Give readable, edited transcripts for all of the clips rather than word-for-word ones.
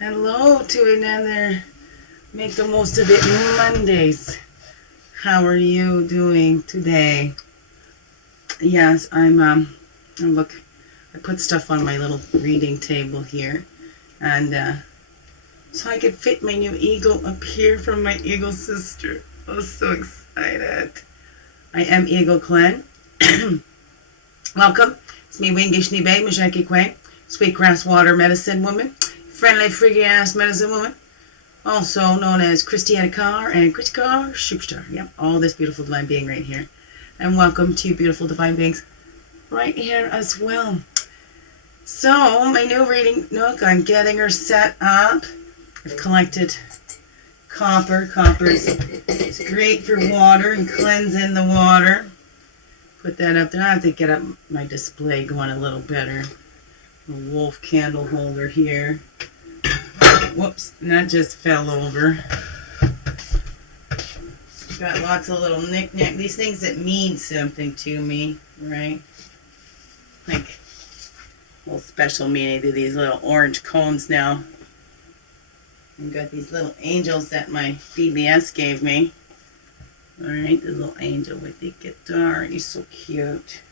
Hello to another Make the Most of It Mondays. How are you doing today? Yes, look, I put stuff on my little reading table here, and so I could fit my new eagle up here from my eagle sister. I was so excited. I am Eagle Clan. Welcome. It's me, Wingishni Bay, Majaki Quay, sweetgrass water medicine woman, friendly, freaky ass medicine woman, also known as Christianna Carr and Chris Carr Superstar. Yep, all this beautiful divine being right here. And welcome to you, beautiful divine beings right here as well. So, my new reading nook, I'm getting her set up. I've collected copper. Copper is great for water and cleansing the water. Put that up there. I have to get up my display going a little better. A wolf candle holder here. Whoops, and that just fell over. Got lots of little knick-knack. These things that mean something to me, right? Like, little special meaning to these little orange cones now. I've got these little angels that my BBS gave me. Alright, the little angel with the guitar. He's so cute.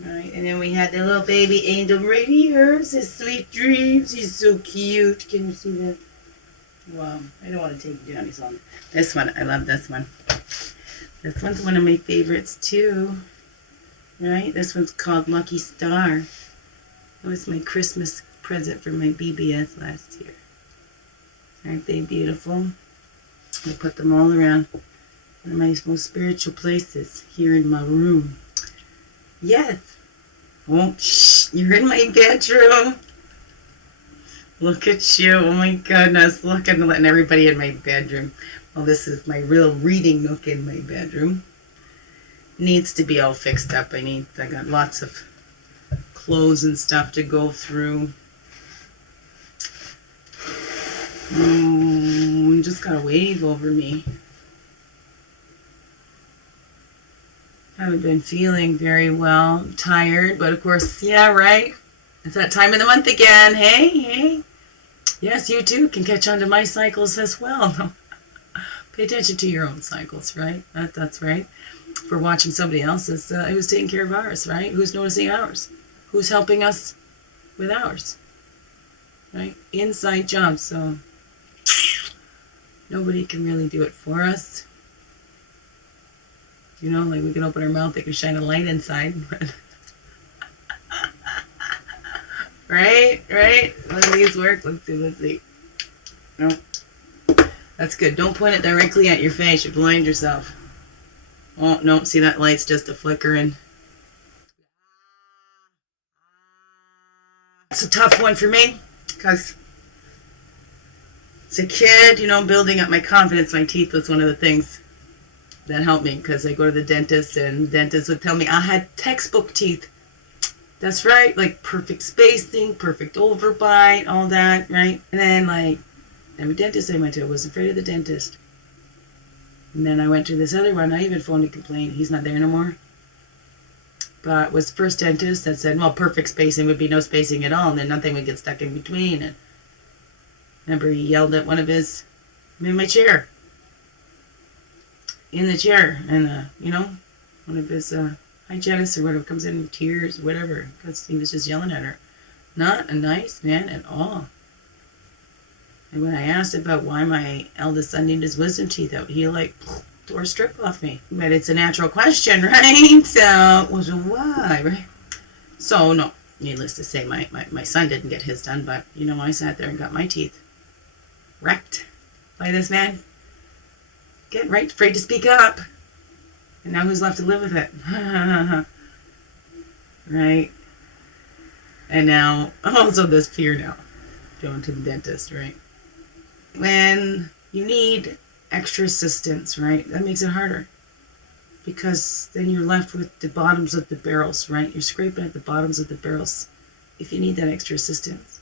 Alright, and then we had the little baby angel right here. His sweet dreams. He's so cute. Can you see that? Wow. I don't want to take you down. He's on this one. I love this one. This one's one of my favorites too. Right? This one's called Lucky Star. That was my Christmas present for my BBS last year. Aren't they beautiful? I put them all around one of my most spiritual places here in my room. Yes. Oh, shh, you're in my bedroom. Look at you. Oh my goodness. Look, I'm letting everybody in my bedroom. Well, this is my real reading nook in my bedroom. Needs to be all fixed up. I got lots of clothes and stuff to go through. Just got a wave over me. Haven't been feeling very well. I'm tired, but of course, yeah, right? It's that time of the month again. Hey. Yes, you too can catch on to my cycles as well. Pay attention to your own cycles, right? That's right. If we're watching somebody else's, who's taking care of ours, right? Who's noticing ours? Who's helping us with ours? Right? Inside job, so nobody can really do it for us. You know, like we can open our mouth, they can shine a light inside. Right? How do these work? Let's see. No. That's good. Don't point it directly at your face. You blind yourself. Oh, no. See, that light's just a flickering. It's a tough one for me because as a kid, building up my confidence, my teeth was one of the things that helped me because I go to the dentist and the dentist would tell me I had textbook teeth. That's right, like perfect spacing, perfect overbite, all that, right? And then every dentist I went to, I was afraid of the dentist. And then I went to this other one, I even phoned to complain. He's not there no more. But it was the first dentist that said, well, perfect spacing would be no spacing at all, and then nothing would get stuck in between. And remember, he yelled at one of his, I'm in my chair. In the chair. And, one of his hygienists or whatever comes in with tears or whatever, because he was just yelling at her. Not a nice man at all. And when I asked about why my eldest son needed his wisdom teeth out, he tore a strip off me. But it's a natural question, right? So, why, right? So, no, needless to say, my son didn't get his done, but, I sat there and got my teeth wrecked by this man. Get right, afraid to speak up. And now who's left to live with it? Right? And now, also this fear now. Going to the dentist, right? When you need extra assistance, right? That makes it harder. Because then you're left with the bottoms of the barrels, right? You're scraping at the bottoms of the barrels if you need that extra assistance.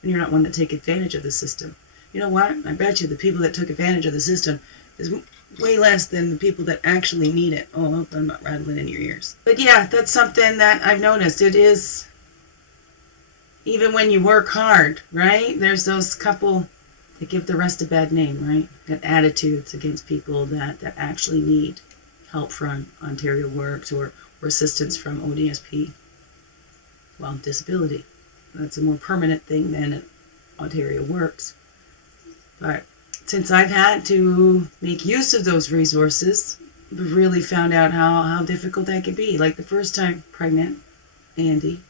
And you're not one to take advantage of the system. You know what? I bet you the people that took advantage of the system is way less than the people that actually need it. Oh, I hope I'm not rattling in your ears. But yeah, that's something that I've noticed. It is Even when you work hard, right? There's those couple that give the rest a bad name, right? Got attitudes against people that actually need help from Ontario Works or assistance from ODSP. Well, disability. That's a more permanent thing than Ontario Works. But since I've had to make use of those resources, I've really found out how difficult that could be. Like the first time pregnant, Andy,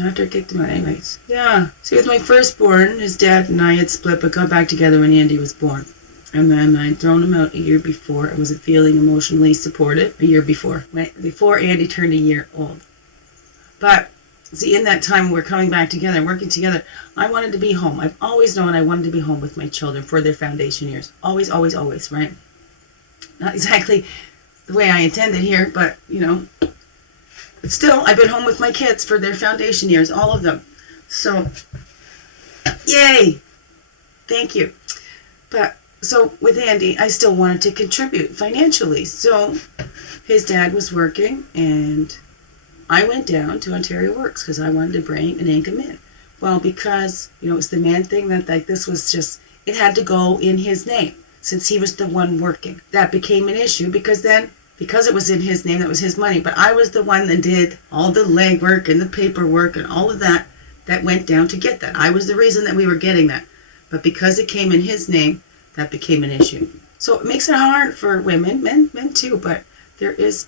after I kicked him out anyways. Yeah. See, with my firstborn, his dad and I had split but got back together when Andy was born. And then I'd thrown him out a year before. I wasn't feeling emotionally supported a year before. Before Andy turned a year old. But, see, in that time we're coming back together, working together, I wanted to be home. I've always known I wanted to be home with my children for their foundation years. Always, always, always, right? Not exactly the way I intended here, but, you know. But still, I've been home with my kids for their foundation years, all of them. So, yay! Thank you. But, so with Andy, I still wanted to contribute financially. So, his dad was working, and I went down to Ontario Works because I wanted to bring an income in. Well, because, you know, it's the man thing that, like, this was just, it had to go in his name since he was the one working. That became an issue because then, because it was in his name, that was his money. But I was the one that did all the legwork and the paperwork and all of that went down to get that. I was the reason that we were getting that. But because it came in his name, that became an issue. So it makes it hard for women, men too, but there's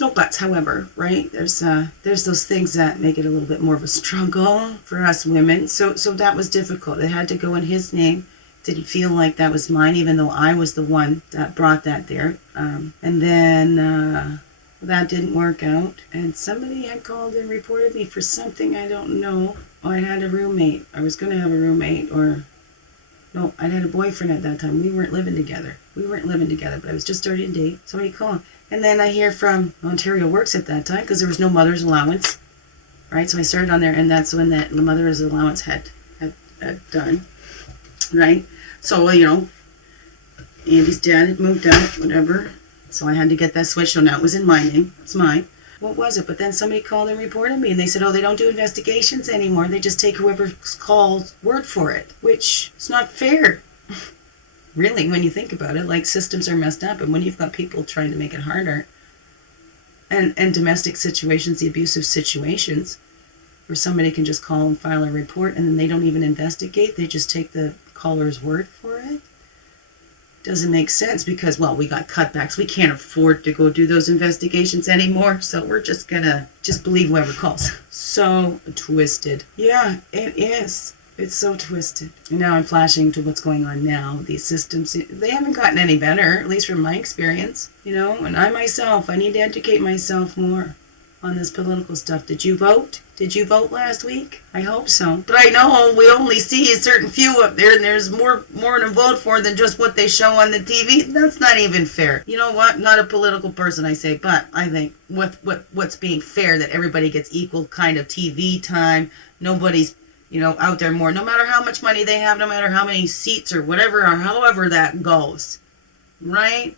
no buts, however, right? There's those things that make it a little bit more of a struggle for us women. So that was difficult. It had to go in his name. Didn't feel like that was mine, even though I was the one that brought that there. And then that didn't work out. And somebody had called and reported me for something I don't know. Oh, I had a roommate. I was going to have a roommate, or no, I had a boyfriend at that time. We weren't living together, but I was just starting to date. Somebody called. And then I hear from Ontario Works at that time, because there was no mother's allowance, right? So I started on there, and that's when the mother's allowance had done, right? So, you know, Andy's dad had moved out, whatever. So I had to get that switched. So now it was in my name. It's mine. What was it? But then somebody called and reported me, and they said, oh, they don't do investigations anymore. They just take whoever's called word for it, which is not fair. Really, when you think about it, like, systems are messed up, and when you've got people trying to make it harder, and domestic situations, the abusive situations, where somebody can just call and file a report, and then they don't even investigate, they just take the caller's word for it, doesn't make sense, because, well, we got cutbacks. We can't afford to go do those investigations anymore, so we're just gonna believe whoever calls. So twisted. Yeah, it is. It's so twisted. And now I'm flashing to what's going on now. These systems, they haven't gotten any better, at least from my experience. You know, and I need to educate myself more on this political stuff. Did you vote? Did you vote last week? I hope so. But I know we only see a certain few up there, and there's more to vote for than just what they show on the TV. That's not even fair. You know what? Not a political person, I say, but I think what's being fair, that everybody gets equal kind of TV time. Nobody's, you know, out there more, no matter how much money they have, no matter how many seats or whatever, or however that goes, right?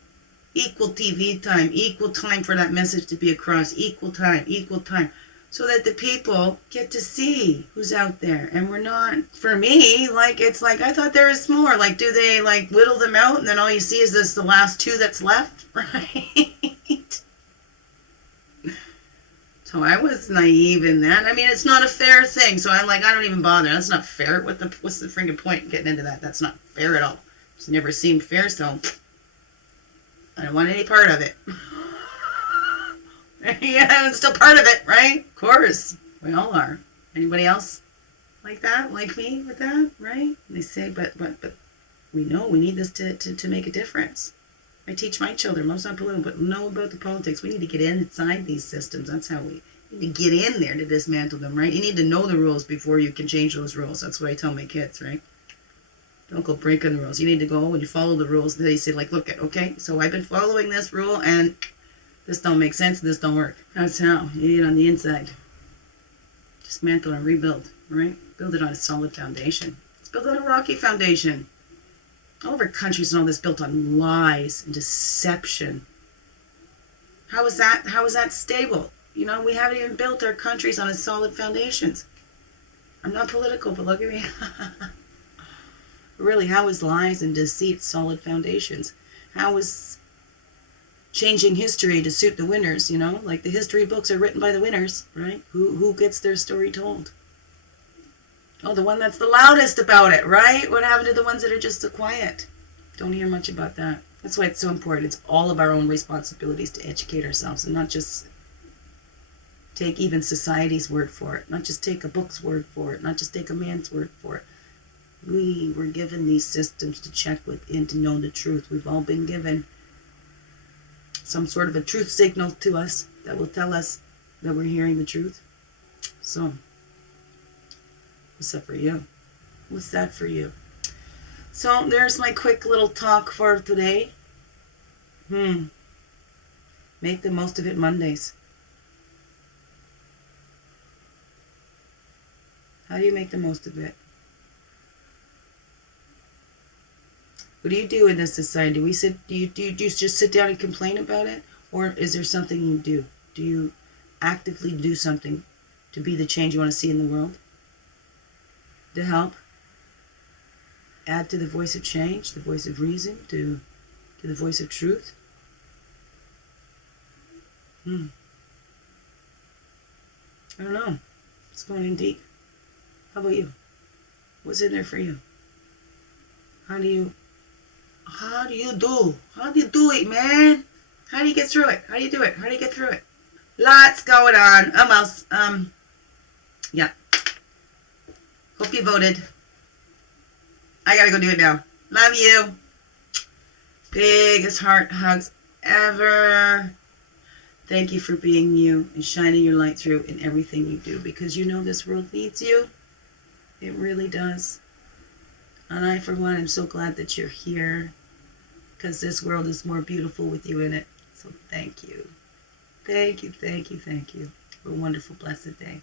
Equal TV time, equal time for that message to be across, equal time, so that the people get to see who's out there. And we're not, for me, like, it's like, I thought there was more. Like, do they, like, whittle them out, and then all you see is the last two that's left, right? So I was naive in that. I mean, it's not a fair thing. So I'm like, I don't even bother. That's not fair. What's the freaking point in getting into that? That's not fair at all. It's never seemed fair, so I don't want any part of it. Yeah, I'm still part of it, right? Of course. We all are. Anybody else like that? Like me with that, right? They say, but we know we need this to make a difference. I teach my children, most not political, but know about the politics. We need to get inside these systems. That's how we need to get in there to dismantle them, right? You need to know the rules before you can change those rules. That's what I tell my kids, right? Don't go breaking the rules. You need to go, when you follow the rules, they say, like, look, okay, so I've been following this rule, and this don't make sense, this don't work. That's how you get on the inside. Dismantle and rebuild, right? Build it on a solid foundation. Let's build on a rocky foundation. All of our countries and all this built on lies and deception. How is that stable? You know, we haven't even built our countries on a solid foundations. I'm not political, but look at me. Really, how is lies and deceit solid foundations? How is changing history to suit the winners, you know? Like the history books are written by the winners, right? Who gets their story told? Oh, the one that's the loudest about it, right? What happened to the ones that are just so quiet? Don't hear much about that. That's why it's so important. It's all of our own responsibilities to educate ourselves and not just take even society's word for it, not just take a book's word for it, not just take a man's word for it. We were given these systems to check within to know the truth. We've all been given some sort of a truth signal to us that will tell us that we're hearing the truth. So, what's up for you? What's that for you? So, there's my quick little talk for today. Make the most of it Mondays. How do you make the most of it? What do you do in this society? Do you just sit down and complain about it? Or is there something you do? Do you actively do something to be the change you want to see in the world? To help? Add to the voice of change, the voice of reason, to the voice of truth? I don't know. It's going in deep. How about you? What's in there for you? How do you do it, man? How do you get through it? How do you do it? How do you get through it? Lots going on. Yeah. Hope you voted. I gotta go do it now. Love you. Biggest heart hugs ever. Thank you for being you and shining your light through in everything you do, because you know this world needs you. It really does. And I, for one, am so glad that you're here, because this world is more beautiful with you in it. So thank you. Thank you, thank you, thank you. Have a wonderful, blessed day.